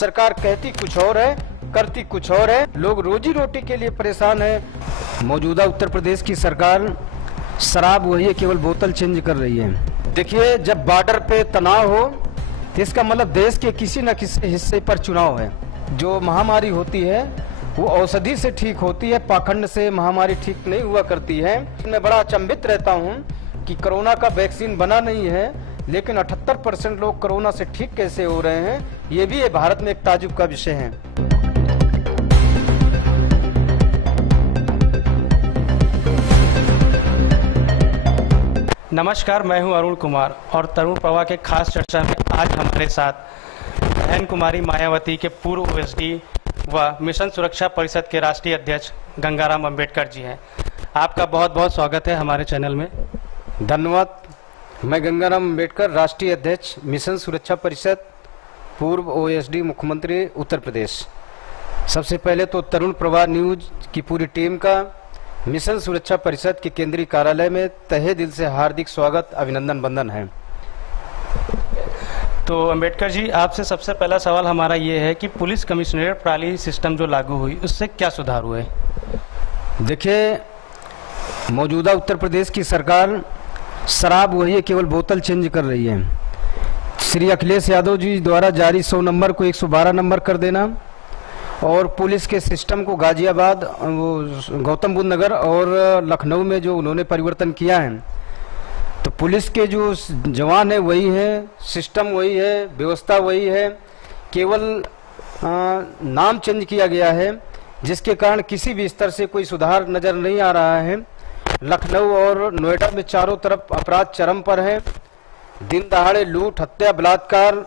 सरकार कहती कुछ और है, करती कुछ और है। लोग रोजी रोटी के लिए परेशान है। मौजूदा उत्तर प्रदेश की सरकार शराब वही है, केवल बोतल चेंज कर रही है। देखिए, जब बॉर्डर पे तनाव हो तो इसका मतलब देश के किसी न किसी हिस्से पर चुनाव है। जो महामारी होती है वो औषधि से ठीक होती है, पाखंड से महामारी ठीक नहीं हुआ करती है। मैं बड़ा अचंभित रहता हूँ कि कोरोना का वैक्सीन बना नहीं है, लेकिन 78% लोग कोरोना से ठीक कैसे हो रहे हैं, ये भी भारत में एक ताजुब का विषय है। नमस्कार, मैं हूं अरुण कुमार और तरुण प्रवाह के खास चर्चा में आज हमारे साथ बहन कुमारी मायावती के पूर्व ओएसडी व मिशन सुरक्षा परिषद के राष्ट्रीय अध्यक्ष गंगाराम अंबेडकर जी हैं। आपका बहुत बहुत स्वागत है हमारे चैनल में। धन्यवाद। मैं गंगाराम अंबेडकर, राष्ट्रीय अध्यक्ष मिशन सुरक्षा परिषद, पूर्व ओएसडी, मुख्यमंत्री उत्तर प्रदेश। सबसे पहले तो तरुण प्रवाह न्यूज की पूरी टीम का मिशन सुरक्षा परिषद के केंद्रीय कार्यालय में तहे दिल से हार्दिक स्वागत, अभिनंदन, वंदन है। तो अंबेडकर जी, आपसे सबसे पहला सवाल हमारा ये है कि पुलिस कमिश्नरेट प्रणाली सिस्टम जो लागू हुई उससे क्या सुधार हुए? देखिए, मौजूदा उत्तर प्रदेश की सरकार शराब वही है, केवल बोतल चेंज कर रही है। श्री अखिलेश यादव जी द्वारा जारी 100 नंबर को 112 नंबर कर देना और पुलिस के सिस्टम को गाजियाबाद, वो गौतम बुद्ध नगर और लखनऊ में जो उन्होंने परिवर्तन किया है, तो पुलिस के जो जवान है वही है, सिस्टम वही है, व्यवस्था वही है, केवल नाम चेंज किया गया है, जिसके कारण किसी भी स्तर से कोई सुधार नज़र नहीं आ रहा है। लखनऊ और नोएडा में चारों तरफ अपराध चरम पर है। दिन दहाड़े लूट, हत्या, बलात्कार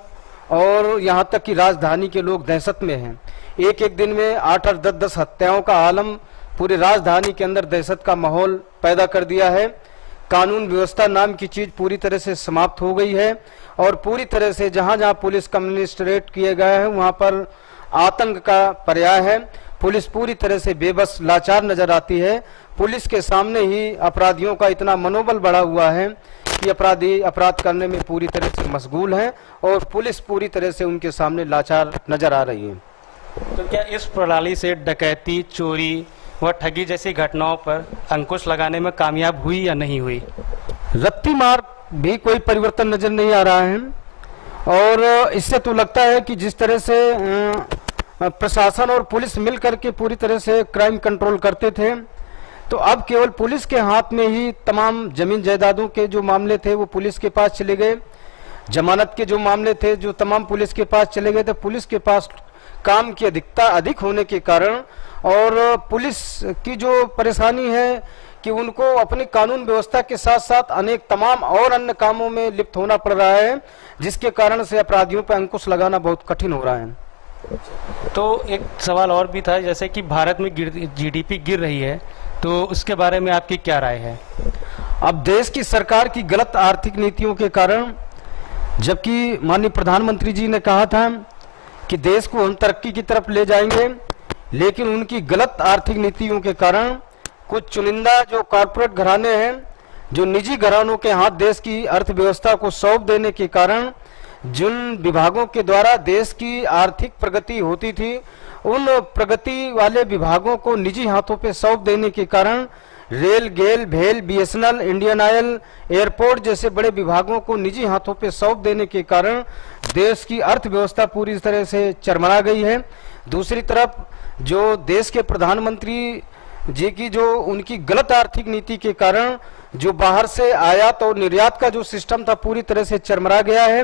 और यहाँ तक कि राजधानी के लोग दहशत में हैं। एक एक दिन में 8-8, 10-10 हत्याओं का आलम पूरी राजधानी के अंदर दहशत का माहौल पैदा कर दिया है। कानून व्यवस्था नाम की चीज पूरी तरह से समाप्त हो गई है और पूरी तरह से जहां जहां पुलिस कमिश्नरेट किए गए हैं वहां पर आतंक का पर्याय है। पुलिस पूरी तरह से बेबस, लाचार नजर आती है। पुलिस के सामने ही अपराधियों का इतना मनोबल बढ़ा हुआ है कि अपराधी अपराध करने में पूरी तरह से मशगूल हैं और पुलिस पूरी तरह से उनके सामने लाचार नजर आ रही है। तो क्या इस प्रणाली से डकैती, चोरी व ठगी जैसी घटनाओं पर अंकुश लगाने में कामयाब हुई या नहीं हुई? रत्ती मार भी कोई परिवर्तन नजर नहीं आ रहा है और इससे तो लगता है कि जिस तरह से प्रशासन और पुलिस मिलकर के पूरी तरह से क्राइम कंट्रोल करते थे, तो अब केवल पुलिस के हाथ में ही तमाम जमीन जायदादों के जो मामले थे वो पुलिस के पास चले गए। जमानत के जो मामले थे जो तमाम पुलिस के पास चले गए थे। पुलिस के पास काम की अधिकता अधिक होने के कारण और पुलिस की जो परेशानी है कि उनको अपनी कानून व्यवस्था के साथ साथ अनेक तमाम और अन्य कामों में लिप्त होना पड़ रहा है, जिसके कारण से अपराधियों पर अंकुश लगाना बहुत कठिन हो रहा है। तो एक सवाल और भी था, जैसे कि भारत में जीडीपी गिर रही है, तो उसके बारे में आपकी क्या राय है? अब देश की सरकार की गलत आर्थिक नीतियों के कारण, जबकि माननीय प्रधानमंत्री जी ने कहा था कि देश को हम तरक्की की तरफ ले जाएंगे, लेकिन उनकी गलत आर्थिक नीतियों के कारण कुछ चुनिंदा जो कॉर्पोरेट घराने हैं, जो निजी घरानों के हाथ देश की अर्थव्यवस्था को सौंप देने के कारण जिन विभागों के द्वारा देश की आर्थिक प्रगति होती थी, उन प्रगति वाले विभागों को निजी हाथों पे सौंप देने के कारण रेल, गेल, भेल, बीएसएनएल, इंडियन ऑयल, एयरपोर्ट जैसे बड़े विभागों को निजी हाथों पे सौंप देने के कारण देश की अर्थव्यवस्था पूरी तरह से चरमरा गई है। दूसरी तरफ जो देश के प्रधानमंत्री जी की जो उनकी गलत आर्थिक नीति के कारण जो बाहर से आयात और निर्यात का जो सिस्टम था पूरी तरह से चरमरा गया है।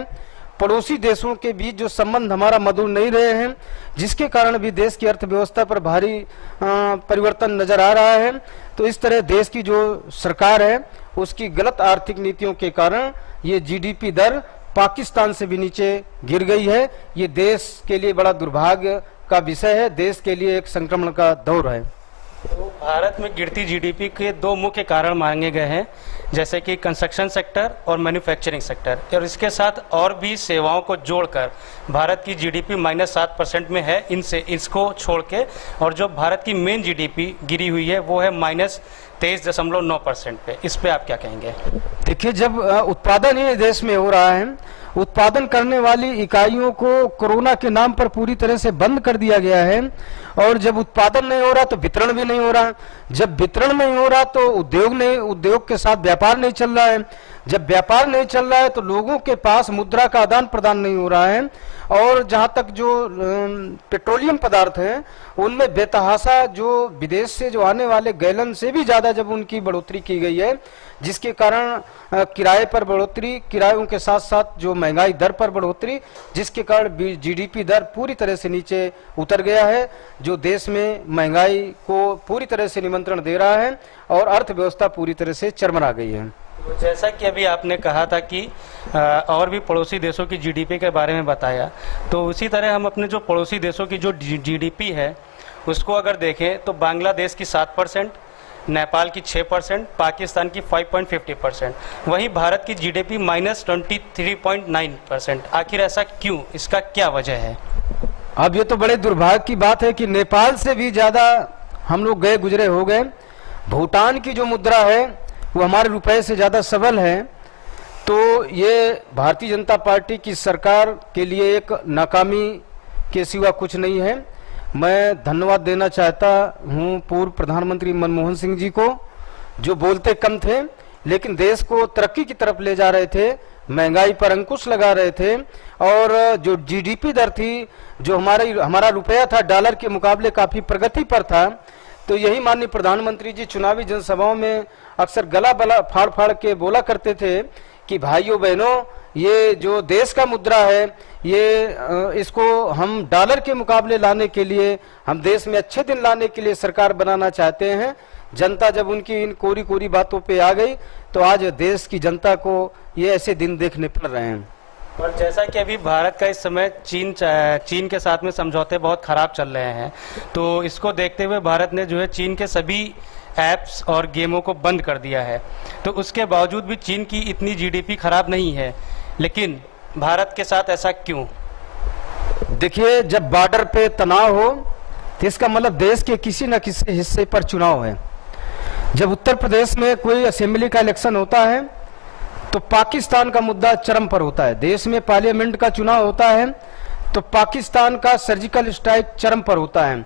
पड़ोसी देशों के बीच जो संबंध हमारा मधुर नहीं रहे हैं, जिसके कारण भी देश की अर्थव्यवस्था पर भारी परिवर्तन नजर आ रहा है। तो इस तरह देश की जो सरकार है उसकी गलत आर्थिक नीतियों के कारण ये जीडीपी दर पाकिस्तान से भी नीचे गिर गई है। ये देश के लिए बड़ा दुर्भाग्य का विषय है, देश के लिए एक संक्रमण का दौर है। तो भारत में गिरती जीडीपी के दो मुख्य कारण मांगे गए हैं, जैसे कि कंस्ट्रक्शन सेक्टर और मैन्युफैक्चरिंग सेक्टर, और इसके साथ और भी सेवाओं को जोड़कर भारत की जीडीपी -7% में है। इनसे इसको छोड़ के और जो भारत की मेन जीडीपी गिरी हुई है वो है -23.9% पे। इस पे आप क्या कहेंगे? देखिए, जब उत्पादन ही देश में हो रहा है उत्पादन करने वाली इकाइयों को कोरोना के नाम पर पूरी तरह से बंद कर दिया गया है। और जब उत्पादन नहीं हो रहा तो वितरण भी नहीं हो रहा, जब वितरण नहीं हो रहा तो उद्योग के साथ व्यापार नहीं चल रहा है, जब व्यापार नहीं चल रहा है तो लोगों के पास मुद्रा का आदान प्रदान नहीं हो रहा है। और जहां तक जो पेट्रोलियम पदार्थ हैं उनमें बेतहाशा जो विदेश से जो आने वाले गैलन से भी ज्यादा जब उनकी बढ़ोतरी की गई है, जिसके कारण किराए पर बढ़ोतरी, किरायों के साथ साथ जो महंगाई दर पर बढ़ोतरी, जिसके कारण जीडीपी दर पूरी तरह से नीचे उतर गया है, जो देश में महंगाई को पूरी तरह से निमंत्रण दे रहा है और अर्थव्यवस्था पूरी तरह से चरमरा गई है। तो जैसा कि अभी आपने कहा था कि और भी पड़ोसी देशों की जीडीपी के बारे में बताया, तो उसी तरह हम अपने जो पड़ोसी देशों की जो जीडीपी है उसको अगर देखें तो बांग्लादेश की 7%, नेपाल की 6%, पाकिस्तान की 5.50%, वहीं भारत की जीडीपी -23.9%। आखिर ऐसा क्यों, इसका क्या वजह है? अब ये तो बड़े दुर्भाग्य की बात है कि नेपाल से भी ज्यादा हम लोग गए गुजरे हो गए। भूटान की जो मुद्रा है वो हमारे रुपए से ज्यादा सबल है। तो ये भारतीय जनता पार्टी की सरकार के लिए एक नाकामी के सिवा कुछ नहीं है। मैं धन्यवाद देना चाहता हूं पूर्व प्रधानमंत्री मनमोहन सिंह जी को, जो बोलते कम थे लेकिन देश को तरक्की की तरफ ले जा रहे थे, महंगाई पर अंकुश लगा रहे थे, और जो जीडीपी दर थी, जो हमारा रुपया था डॉलर के मुकाबले काफी प्रगति पर था। तो यही माननीय प्रधानमंत्री जी चुनावी जनसभाओं में अक्सर गला फाड़ फाड़ के बोला करते थे कि भाइयों बहनों, ये जो देश का मुद्रा है ये इसको हम डॉलर के मुकाबले लाने के लिए, हम देश में अच्छे दिन लाने के लिए सरकार बनाना चाहते हैं। जनता जब उनकी इन कोरी कोरी बातों पे आ गई तो आज देश की जनता को ये ऐसे दिन देखने पड़ रहे हैं। और जैसा कि अभी भारत का इस समय चीन के साथ में समझौते बहुत खराब चल रहे हैं, तो इसको देखते हुए भारत ने जो है चीन के सभी ऐप्स और गेमों को बंद कर दिया है। तो उसके बावजूद भी चीन की इतनी जीडीपी खराब नहीं है, लेकिन भारत के साथ ऐसा क्यों? देखिए, जब बॉर्डर पे तनाव हो तो इसका मतलब देश के किसी न किसी हिस्से पर चुनाव है। जब उत्तर प्रदेश में कोई असेंबली का इलेक्शन होता है तो पाकिस्तान का मुद्दा चरम पर होता है। देश में पार्लियामेंट का चुनाव होता है तो पाकिस्तान का सर्जिकल स्ट्राइक चरम पर होता है।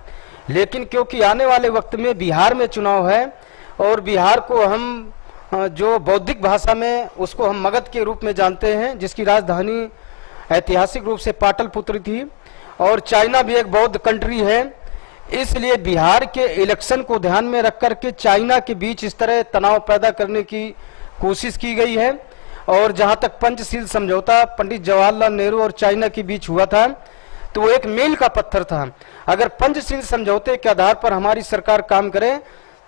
लेकिन क्योंकि आने वाले वक्त में बिहार में चुनाव है और बिहार को हम जो बौद्धिक भाषा में उसको हम मगध के रूप में जानते हैं, जिसकी राजधानी ऐतिहासिक रूप से पाटलिपुत्र थी, और चाइना भी एक बौद्ध कंट्री है, इसलिए बिहार के इलेक्शन को ध्यान में रख कर के चाइना के बीच इस तरह तनाव पैदा करने की कोशिश की गई है। और जहां तक पंचशील समझौता पंडित जवाहरलाल नेहरू और चाइना के बीच हुआ था तो वो एक मील का पत्थर था। अगर पंचशील समझौते के आधार पर हमारी सरकार काम करे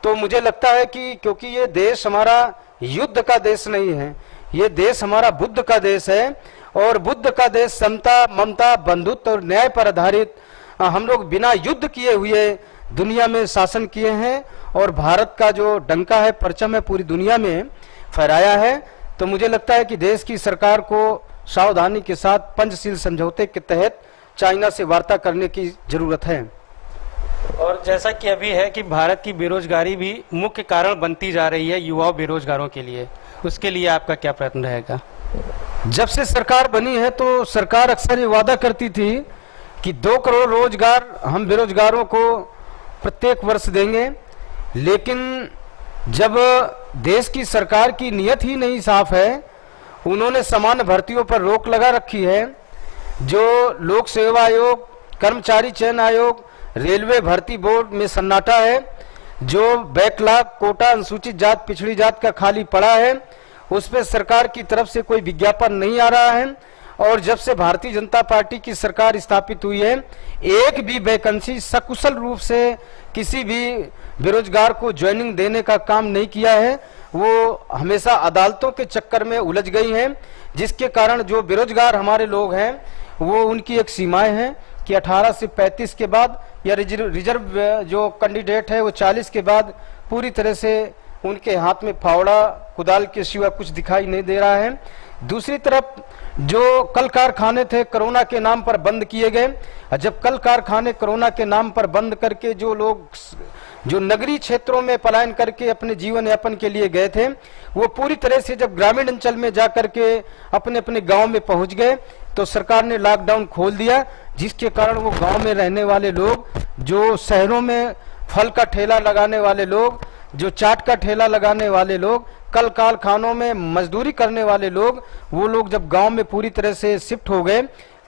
तो मुझे लगता है कि क्योंकि ये देश हमारा युद्ध का देश नहीं है, ये देश हमारा बुद्ध का देश है, और बुद्ध का देश समता, ममता, बंधुत्व और न्याय पर आधारित, हम लोग बिना युद्ध किए हुए दुनिया में शासन किए हैं और भारत का जो डंका है, परचम है, पूरी दुनिया में फहराया है। तो मुझे लगता है कि देश की सरकार को सावधानी के साथ पंचशील समझौते के तहत चाइना से वार्ता करने की जरूरत है। और जैसा कि अभी है कि भारत की बेरोजगारी भी मुख्य कारण बनती जा रही है युवा बेरोजगारों के लिए, उसके लिए आपका क्या प्रयत्न रहेगा? जब से सरकार बनी है तो सरकार अक्सर ये वादा करती थी कि 2 करोड़ रोजगार हम बेरोजगारों को प्रत्येक वर्ष देंगे, लेकिन जब देश की सरकार की नीयत ही नहीं साफ है, उन्होंने सामान्य भर्तियों पर रोक लगा रखी है। जो लोक सेवा आयोग, कर्मचारी चयन आयोग, रेलवे भर्ती बोर्ड में सन्नाटा है, जो बैकलॉग कोटा अनुसूचित जात पिछड़ी जात का खाली पड़ा है, उस पर सरकार की तरफ से कोई विज्ञापन नहीं आ रहा है। और जब से भारतीय जनता पार्टी की सरकार स्थापित हुई है, एक भी वैकेंसी सकुशल रूप से किसी भी बेरोजगार को ज्वाइनिंग देने का काम नहीं किया है। वो हमेशा अदालतों के चक्कर में उलझ गई हैं, जिसके कारण जो बेरोजगार हमारे लोग हैं वो उनकी एक सीमाएं हैं कि 18 से 35 के बाद, या रिजर्व जो कैंडिडेट है वो 40 के बाद पूरी तरह से उनके हाथ में फावड़ा कुदाल के सिवा कुछ दिखाई नहीं दे रहा है। दूसरी तरफ जो कल कारखाने थे कोरोना के नाम पर बंद किए गए। जब कल कारखाने कोरोना के नाम पर बंद करके जो लोग जो नगरीय क्षेत्रों में पलायन करके अपने जीवन यापन के लिए गए थे, वो पूरी तरह से जब ग्रामीण अंचल में जाकर के अपने अपने गांव में पहुंच गए तो सरकार ने लॉकडाउन खोल दिया, जिसके कारण वो गांव में रहने वाले लोग, जो शहरों में फल का ठेला लगाने वाले लोग, जो चाट का ठेला लगाने वाले लोग, कल कारखानों में मजदूरी करने वाले लोग, वो लोग जब गांव में पूरी तरह से शिफ्ट हो गए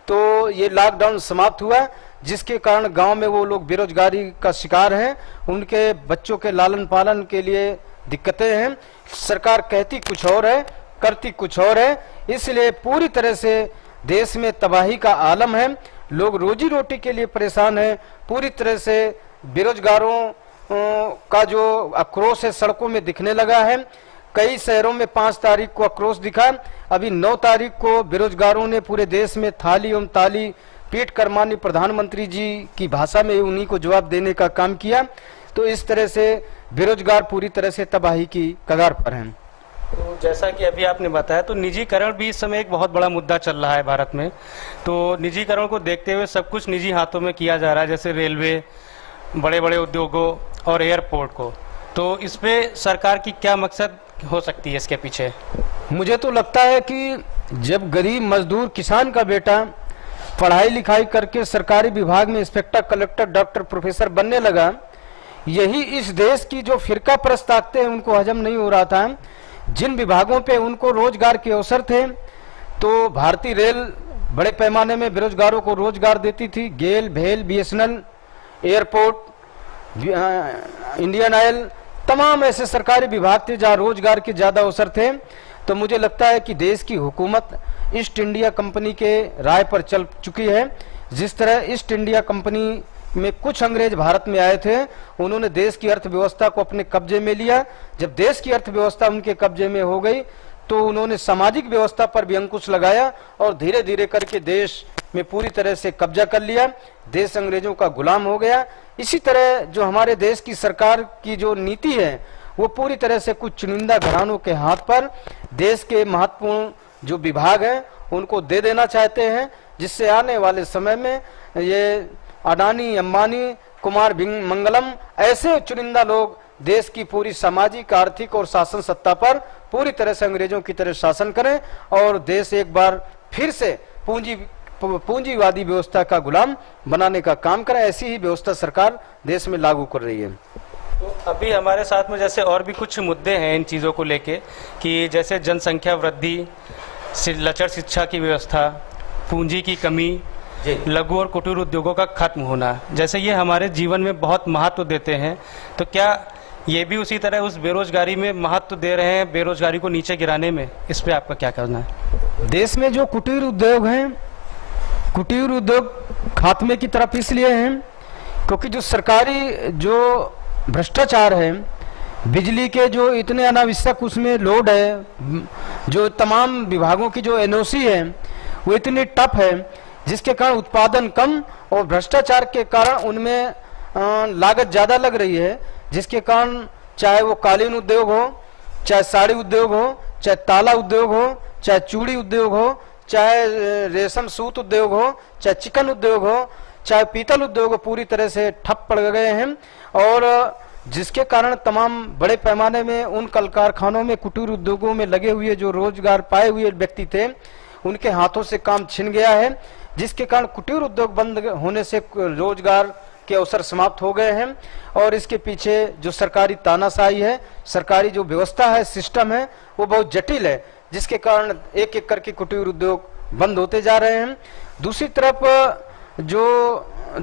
तो ये लॉकडाउन समाप्त हुआ, जिसके कारण गांव में वो लोग बेरोजगारी का शिकार हैं, उनके बच्चों के लालन पालन के लिए दिक्कतें हैं। सरकार कहती कुछ और है, करती कुछ और है, इसलिए पूरी तरह से देश में तबाही का आलम है। लोग रोजी रोटी के लिए परेशान हैं, पूरी तरह से बेरोजगारों का जो आक्रोश है सड़कों में दिखने लगा है। कई शहरों में 5 तारीख को आक्रोश दिखा, अभी 9 तारीख को बेरोजगारों ने पूरे देश में थाली एवं ताली पीट कर माननीय प्रधानमंत्री जी की भाषा में उन्हीं को जवाब देने का काम किया। तो इस तरह से बेरोजगार पूरी तरह से तबाही की कगार पर हैं। तो जैसा कि अभी आपने बताया, तो निजीकरण भी इस समय एक बहुत बड़ा मुद्दा चल रहा है भारत में। तो निजीकरण को देखते हुए सब कुछ निजी हाथों में किया जा रहा है, जैसे रेलवे, बड़े बड़े उद्योगों और एयरपोर्ट को। तो इस पे सरकार की क्या मकसद हो सकती है इसके पीछे? मुझे तो लगता है कि जब गरीब मजदूर किसान का बेटा पढ़ाई लिखाई करके सरकारी विभाग में इंस्पेक्टर, कलेक्टर, डॉक्टर, प्रोफेसर बनने लगा, यही इस देश की जो फिरका परस्त ताकतें हैं उनको हजम नहीं हो रहा था। जिन विभागों पे उनको रोजगार के अवसर थे, तो भारतीय रेल बड़े पैमाने में बेरोजगारों को रोजगार देती थी, गेल, भेल, बीएसएनएल, एयरपोर्ट, इंडियन ऑयल, तमाम ऐसे सरकारी विभाग थे जहां रोजगार के ज्यादा अवसर थे। तो मुझे लगता है कि देश की हुकूमत ईस्ट इंडिया कंपनी के राय पर चल चुकी है। जिस तरह ईस्ट इंडिया कंपनी में कुछ अंग्रेज भारत में आए थे, उन्होंने देश की अर्थव्यवस्था को अपने कब्जे में लिया। जब देश की अर्थव्यवस्था उनके कब्जे में हो गई तो उन्होंने सामाजिक व्यवस्था पर भी अंकुश लगाया और धीरे धीरे करके देश में पूरी तरह से कब्जा कर लिया। देश अंग्रेजों का गुलाम हो गया। इसी तरह जो हमारे देश की सरकार की जो नीति है वो पूरी तरह से कुछ चुनिंदा घरानों के हाथ पर देश के महत्वपूर्ण जो विभाग हैं उनको दे देना चाहते हैं, जिससे आने वाले समय में ये अडानी, अंबानी, कुमार मंगलम ऐसे चुनिंदा लोग देश की पूरी सामाजिक, आर्थिक और शासन सत्ता पर पूरी तरह से अंग्रेजों की तरह शासन करें और देश एक बार फिर से पूंजीवादी व्यवस्था का गुलाम बनाने का काम करें। ऐसी ही व्यवस्था सरकार देश में लागू कर रही है। तो अभी हमारे साथ में जैसे और भी कुछ मुद्दे हैं इन चीज़ों को लेके, कि जैसे जनसंख्या वृद्धि, लचर शिक्षा की व्यवस्था, पूंजी की कमी, लघु और कुटीर उद्योगों का खत्म होना, जैसे ये हमारे जीवन में बहुत महत्व देते हैं। तो क्या ये भी उसी तरह उस बेरोजगारी में महत्व दे रहे हैं, बेरोजगारी को नीचे गिराने में? इस पे आपका क्या कहना है? देश में जो कुटीर उद्योग हैं, कुटीर उद्योग खात्मे की तरफ इसलिए हैं क्योंकि जो सरकारी जो भ्रष्टाचार है, बिजली के जो इतने अनावश्यक उसमें लोड है, जो तमाम विभागों की जो एनओसी है वो इतनी टफ है, जिसके कारण उत्पादन कम और भ्रष्टाचार के कारण उनमें लागत ज़्यादा लग रही है, जिसके कारण चाहे वो कालीन उद्योग हो, चाहे साड़ी उद्योग हो, चाहे ताला उद्योग हो, चाहे चूड़ी उद्योग हो, चाहे रेशम सूत उद्योग हो, चाहे चिकन उद्योग हो, चाहे पीतल उद्योग हो, पूरी तरह से ठप पड़ गए हैं। और जिसके कारण तमाम बड़े पैमाने में उन कल कारखानों में, कुटीर उद्योगों में लगे हुए जो रोजगार पाए हुए व्यक्ति थे उनके हाथों से काम छिन गया है, जिसके कारण कुटीर उद्योग बंद होने से रोजगार के अवसर समाप्त हो गए हैं। और इसके पीछे जो सरकारी तानाशाही है, सरकारी जो व्यवस्था है, सिस्टम है, वो बहुत जटिल है, जिसके कारण एक एक करके कुटीर उद्योग बंद होते जा रहे हैं। दूसरी तरफ जो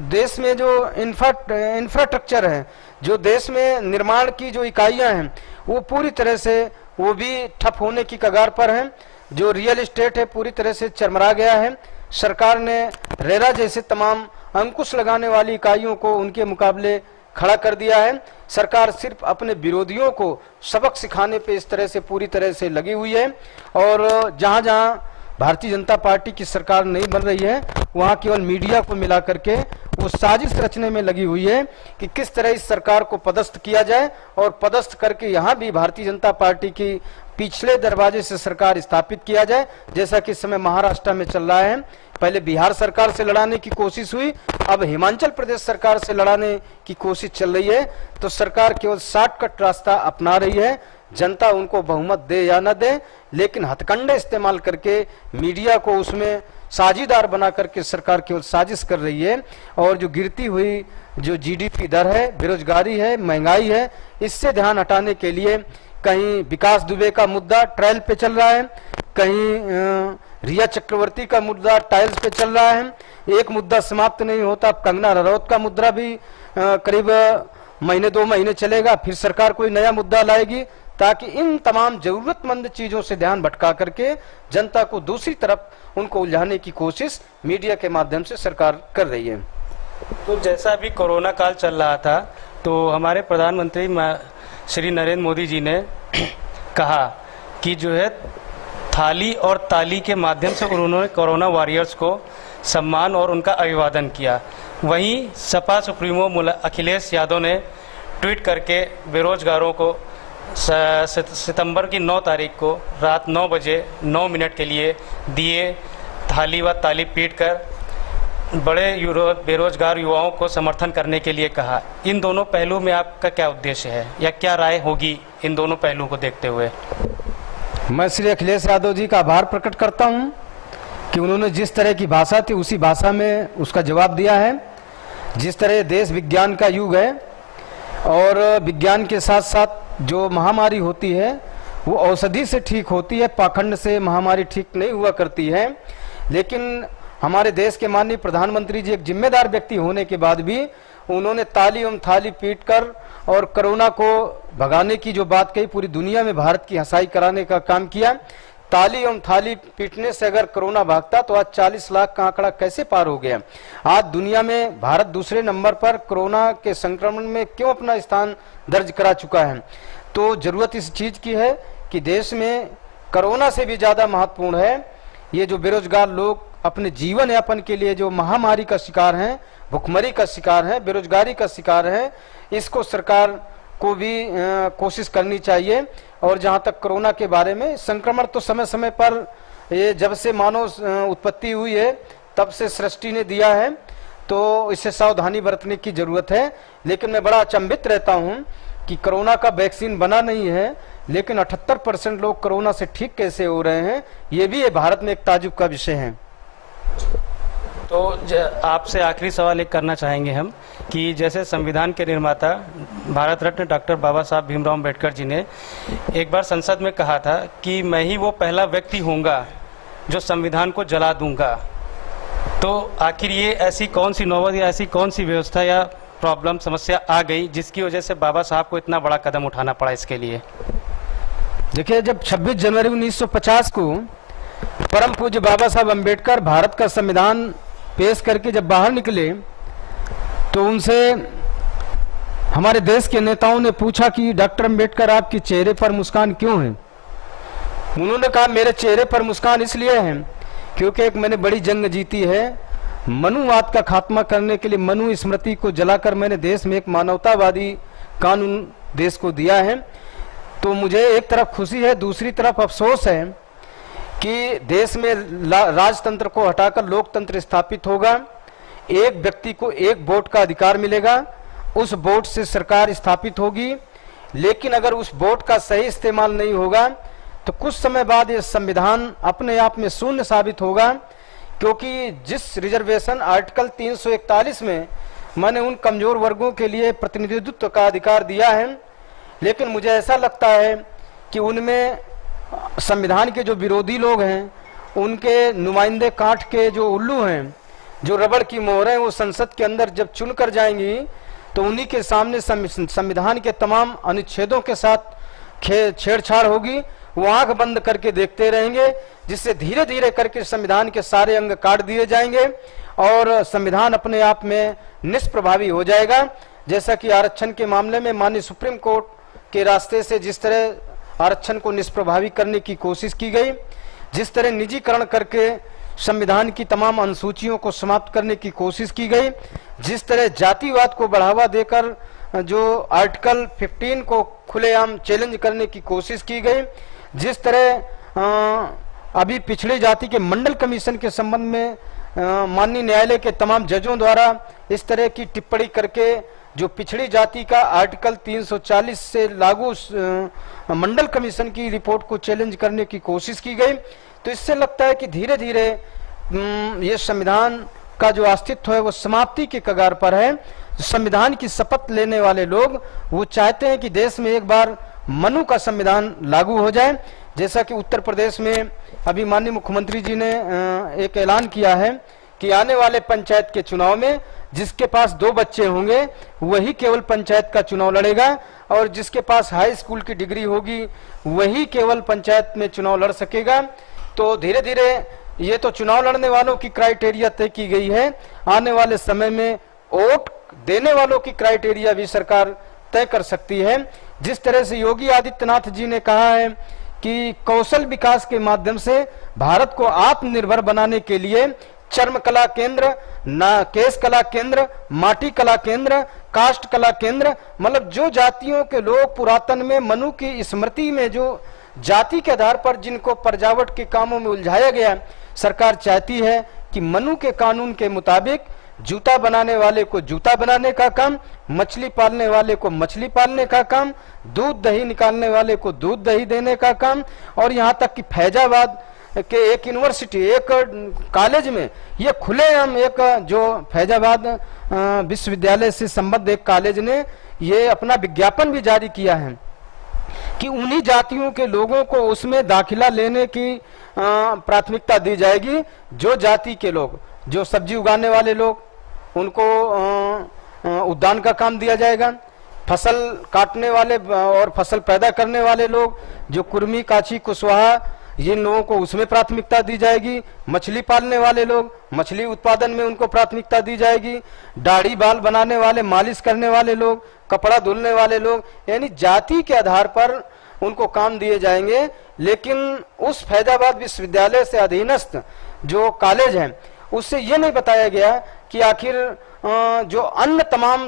देश में जो इंफ्रास्ट्रक्चर है, जो देश में निर्माण की जो इकाइयां हैं, वो पूरी तरह से वो भी ठप होने की कगार पर हैं। जो रियल एस्टेट है पूरी तरह से चरमरा गया है। सरकार ने रेरा जैसे तमाम अंकुश लगाने वाली इकाइयों को उनके मुकाबले खड़ा कर दिया है। सरकार सिर्फ अपने विरोधियों को सबक सिखाने पे इस तरह से पूरी तरह से लगी हुई है। और जहां जहां भारतीय जनता पार्टी की सरकार नहीं बन रही है, वहां केवल मीडिया को मिला करके वो साजिश रचने में लगी हुई है कि किस तरह इस सरकार को पदस्थ किया जाए और पदस्थ करके यहाँ भी भारतीय जनता पार्टी की पिछले दरवाजे से सरकार स्थापित किया जाए, जैसा कि इस समय महाराष्ट्र में चल रहा है। पहले बिहार सरकार से लड़ाने की कोशिश हुई, अब हिमाचल प्रदेश सरकार से लड़ाने की कोशिश चल रही है। तो सरकार केवल शॉर्टकट रास्ता अपना रही है, जनता उनको बहुमत दे या न दे, लेकिन हथकंडे इस्तेमाल करके मीडिया को उसमें साझीदार बना करके सरकार केवल साजिश कर रही है। और जो गिरती हुई जो जीडीपी दर है, बेरोजगारी है, महंगाई है, इससे ध्यान हटाने के लिए कहीं विकास दुबे का मुद्दा ट्रायल पे चल रहा है, कहीं रिया चक्रवर्ती का मुद्दा टाइल्स पे चल रहा है, एक मुद्दा समाप्त नहीं होता। अब कंगना रनौत का मुद्दा भी करीब महीने 2 महीने चलेगा, फिर सरकार कोई नया मुद्दा लाएगी, ताकि इन तमाम जरूरतमंद चीजों से ध्यान भटका करके जनता को दूसरी तरफ उनको उलझाने की कोशिश मीडिया के माध्यम से सरकार कर रही है। तो जैसा अभी कोरोना काल चल रहा था, तो हमारे प्रधानमंत्री श्री नरेंद्र मोदी जी ने कहा कि जो है थाली और ताली के माध्यम से उन्होंने कोरोना वॉरियर्स को सम्मान और उनका अभिवादन किया। वहीं सपा सुप्रीमो अखिलेश यादव ने ट्वीट करके बेरोजगारों को सितंबर की 9 तारीख को रात 9 बजे 9 मिनट के लिए दिए थाली व ताली पीटकर बड़े बेरोजगार युवाओं को समर्थन करने के लिए कहा। इन दोनों पहलू में आपका क्या उद्देश्य है या क्या राय होगी इन दोनों पहलुओं को देखते हुए? मैं श्री अखिलेश यादव जी का आभार प्रकट करता हूं कि उन्होंने जिस तरह की भाषा थी उसी भाषा में उसका जवाब दिया है। जिस तरह देश विज्ञान का युग है और विज्ञान के साथ साथ जो महामारी होती है वो औषधि से ठीक होती है, पाखंड से महामारी ठीक नहीं हुआ करती है। लेकिन हमारे देश के माननीय प्रधानमंत्री जी एक जिम्मेदार व्यक्ति होने के बाद भी उन्होंने ताली एवं थाली पीटकर और कोरोना को भगाने की जो बात कही, पूरी दुनिया में भारत की हंसाई कराने का काम किया। ताली एवं थाली पीटने से अगर कोरोना भागता तो आज 40 लाख का आंकड़ा कैसे पार हो गया। आज दुनिया में भारत दूसरे नंबर पर कोरोना के संक्रमण में क्यों अपना स्थान दर्ज करा चुका है। तो जरूरत इस चीज की है कि देश में कोरोना से भी ज्यादा महत्वपूर्ण है ये जो बेरोजगार लोग अपने जीवन यापन के लिए जो महामारी का शिकार हैं, भुखमरी का शिकार हैं, बेरोजगारी का शिकार हैं, इसको सरकार को भी कोशिश करनी चाहिए। और जहां तक कोरोना के बारे में, संक्रमण तो समय समय पर ये जब से मानव उत्पत्ति हुई है तब से सृष्टि ने दिया है, तो इससे सावधानी बरतने की जरूरत है। लेकिन मैं बड़ा अचंभित रहता हूं कि कोरोना का वैक्सीन बना नहीं है, लेकिन 78% लोग कोरोना से ठीक कैसे हो रहे हैं, ये भी भारत में एक ताजुब का विषय है। तो आपसे आखिरी सवाल एक करना चाहेंगे हम कि जैसे संविधान के निर्माता भारत रत्न डॉक्टर बाबा साहब भीमराव अम्बेडकर जी ने एक बार संसद में कहा था कि मैं ही वो पहला व्यक्ति होऊंगा जो संविधान को जला दूंगा। तो आखिर ये ऐसी कौन सी नौबत या ऐसी कौन सी व्यवस्था या प्रॉब्लम समस्या आ गई जिसकी वजह से बाबा साहब को इतना बड़ा कदम उठाना पड़ा इसके लिए? देखिए, जब 26 जनवरी 1950 को परम पूज्य बाबा साहब अम्बेडकर भारत का संविधान पेश करके जब बाहर निकले तो उनसे हमारे देश के नेताओं ने पूछा कि डॉक्टर अम्बेडकर आपके चेहरे पर मुस्कान क्यों है। उन्होंने कहा मेरे चेहरे पर मुस्कान इसलिए है क्योंकि एक मैंने बड़ी जंग जीती है, मनुवाद का खात्मा करने के लिए मनु स्मृति को जलाकर मैंने देश में एक मानवतावादी कानून देश को दिया है। तो मुझे एक तरफ खुशी है, दूसरी तरफ अफसोस है कि देश में राजतंत्र को हटाकर लोकतंत्र स्थापित होगा, एक व्यक्ति को एक वोट का अधिकार मिलेगा, उस वोट से सरकार स्थापित होगी। लेकिन अगर उस वोट का सही इस्तेमाल नहीं होगा तो कुछ समय बाद ये संविधान अपने आप में शून्य साबित होगा। क्योंकि जिस रिजर्वेशन आर्टिकल 341 में मैंने उन कमजोर वर्गों के लिए प्रतिनिधित्व का अधिकार दिया है, लेकिन मुझे ऐसा लगता है कि उनमें संविधान के जो विरोधी लोग हैं उनके नुमाइंदे काट के जो उल्लू हैं, जो रबड़ की मोहरें वो संसद के अंदर जब चुन कर जाएंगी तो उन्हीं के सामने संविधान के तमाम अनुच्छेदों के साथ छेड़छाड़ होगी। वो आंख बंद करके देखते रहेंगे, जिससे धीरे धीरे करके संविधान के सारे अंग काट दिए जाएंगे और संविधान अपने आप में निष्प्रभावी हो जाएगा। जैसा कि आरक्षण के मामले में माननीय सुप्रीम कोर्ट के रास्ते से जिस तरह आरक्षण को निष्प्रभावी करने की कोशिश की गई, जिस तरह निजीकरण करके संविधान की तमाम अनुसूचियों को समाप्त करने की कोशिश की गई, जिस तरह जातिवाद को बढ़ावा देकर जो आर्टिकल 15 को खुलेआम चैलेंज करने की कोशिश की गई, जिस तरह अभी पिछड़ी जाति के मंडल कमीशन के संबंध में माननीय न्यायालय के तमाम जजों द्वारा इस तरह की टिप्पणी करके जो पिछड़ी जाति का आर्टिकल 340 से लागू मंडल कमीशन की रिपोर्ट को चैलेंज करने की कोशिश की गई, तो इससे लगता है कि धीरे धीरे ये संविधान का जो अस्तित्व है वो समाप्ति के कगार पर है। संविधान की शपथ लेने वाले लोग वो चाहते हैं कि देश में एक बार मनु का संविधान लागू हो जाए, जैसा कि उत्तर प्रदेश में अभी माननीय मुख्यमंत्री जी ने एक ऐलान किया है कि आने वाले पंचायत के चुनाव में जिसके पास 2 बच्चे होंगे वही केवल पंचायत का चुनाव लड़ेगा, और जिसके पास हाई स्कूल की डिग्री होगी वही केवल पंचायत में चुनाव लड़ सकेगा। तो धीरे धीरे ये तो चुनाव लड़ने वालों की क्राइटेरिया तय की गई है, आने वाले समय में वोट देने वालों की क्राइटेरिया भी सरकार तय कर सकती है। जिस तरह से योगी आदित्यनाथ जी ने कहा है कि कौशल विकास के माध्यम से भारत को आत्मनिर्भर बनाने के लिए चर्म कला केंद्र, केश कला केंद्र, माटी कला केंद्र, काष्ठ कला केंद्र, मतलब जो जातियों के लोग पुरातन में मनु की स्मृति में जो जाति के आधार पर जिनको प्रजावट के कामों में उलझाया गया, सरकार चाहती है कि मनु के कानून के मुताबिक जूता बनाने वाले को जूता बनाने का काम, मछली पालने वाले को मछली पालने का काम, दूध दही निकालने वाले को दूध दही देने का काम, और यहाँ तक कि फैजाबाद के एक यूनिवर्सिटी, एक कॉलेज में ये खुलेआम एक जो फैजाबाद विश्वविद्यालय से संबद्ध एक कॉलेज ने ये अपना विज्ञापन भी जारी किया है कि उन्हीं जातियों के लोगों को उसमें दाखिला लेने की प्राथमिकता दी जाएगी। जो जाति के लोग, जो सब्जी उगाने वाले लोग, उनको उद्यान का काम दिया जाएगा। फसल काटने वाले और फसल पैदा करने वाले लोग, जो कुर्मी, काची, कुशवाहा, जिन लोगों को उसमें प्राथमिकता दी जाएगी। मछली पालने वाले लोग, मछली उत्पादन में उनको प्राथमिकता दी जाएगी। दाढ़ी बाल बनाने वाले, मालिश करने वाले लोग, कपड़ा धुलने वाले लोग, यानी जाति के आधार पर उनको काम दिए जाएंगे। लेकिन उस फैजाबाद विश्वविद्यालय से अधीनस्थ जो कॉलेज है उससे ये नहीं बताया गया कि आखिर जो अन्य तमाम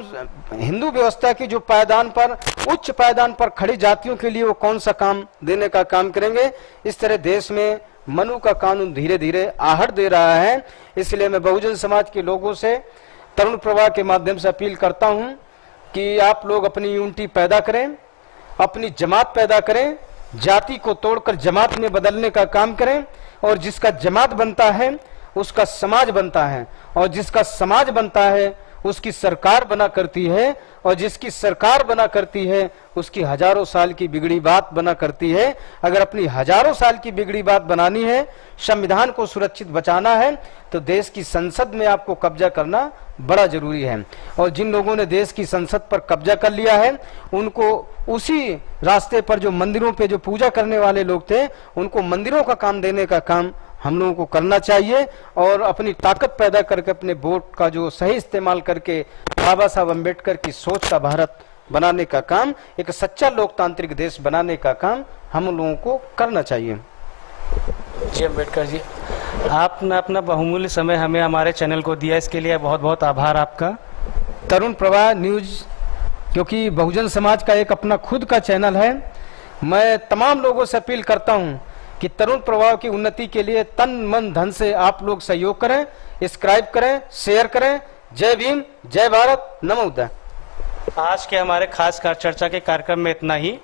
हिंदू व्यवस्था की जो पायदान पर, उच्च पायदान पर खड़ी जातियों के लिए वो कौन सा काम देने का काम करेंगे। इस तरह देश में मनु का कानून धीरे धीरे आहट दे रहा है। इसलिए मैं बहुजन समाज के लोगों से तरुण प्रवाह के माध्यम से अपील करता हूं कि आप लोग अपनी यूनिटी पैदा करें, अपनी जमात पैदा करें, जाति को तोड़कर जमात में बदलने का काम करें, और जिसका जमात बनता है उसका समाज बनता है, और जिसका समाज बनता है उसकी सरकार बना करती है, और जिसकी सरकार बना करती है उसकी हजारों साल की बिगड़ी बात बना करती है। अगर अपनी हजारों साल की बिगड़ी बात बनानी है, संविधान को सुरक्षित बचाना है, तो देश की संसद में आपको कब्जा करना बड़ा जरूरी है। और जिन लोगों ने देश की संसद पर कब्जा कर लिया है उनको उसी रास्ते पर जो मंदिरों पे जो पूजा करने वाले लोग थे उनको मंदिरों का काम देने का काम हम लोगों को करना चाहिए, और अपनी ताकत पैदा करके अपने वोट का जो सही इस्तेमाल करके बाबा साहब अम्बेडकर की सोच का भारत बनाने का काम, एक सच्चा लोकतांत्रिक देश बनाने का काम हम लोगों को करना चाहिए। जी अम्बेडकर जी, आपने अपना बहुमूल्य समय हमें हमारे चैनल को दिया, इसके लिए बहुत बहुत आभार आपका। तरुण प्रवाह न्यूज क्योंकि बहुजन समाज का एक अपना खुद का चैनल है, मैं तमाम लोगों से अपील करता हूं कि तरुण प्रवाह की उन्नति के लिए तन मन धन से आप लोग सहयोग करें, सब्सक्राइब करें, शेयर करें। जय भीम, जय भारत, नमो बुद्धाय। आज के हमारे खास चर्चा के कार्यक्रम में इतना ही।